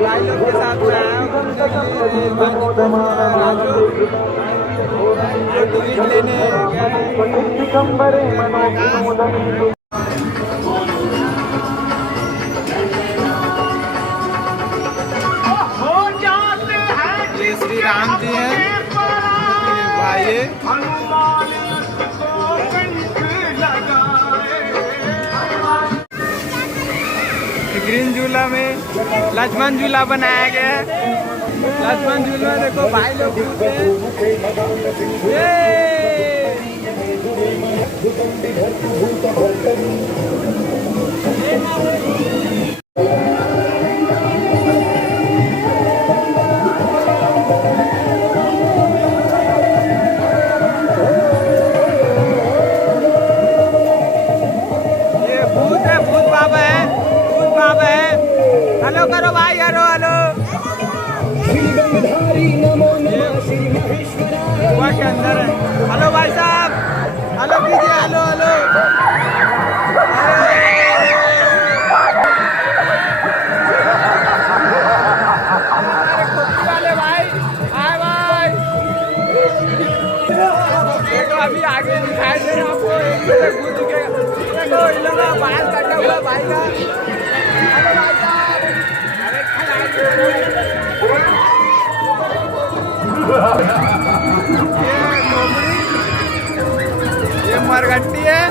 भाई लोग के साथ में आया टिकट लेने ये श्री राम जी हैं भाई ग्रीन झूला में लक्ष्मण झूला बनाया गया है। लक्ष्मण झूला देखो भाई लोग हेलो करो भाई, हेलो हेलो के अंदर है। हेलो भाई साहब, हेलो कीजिए, हेलो हेलो वाले भाई, हाय भाई देखो अभी आगे दिखाई दे रहा आपको एक कूद के देखो इन लोगों का बाल काटा हुआ भाई का। हेलो भाई साहब, ये मरघट्टी है।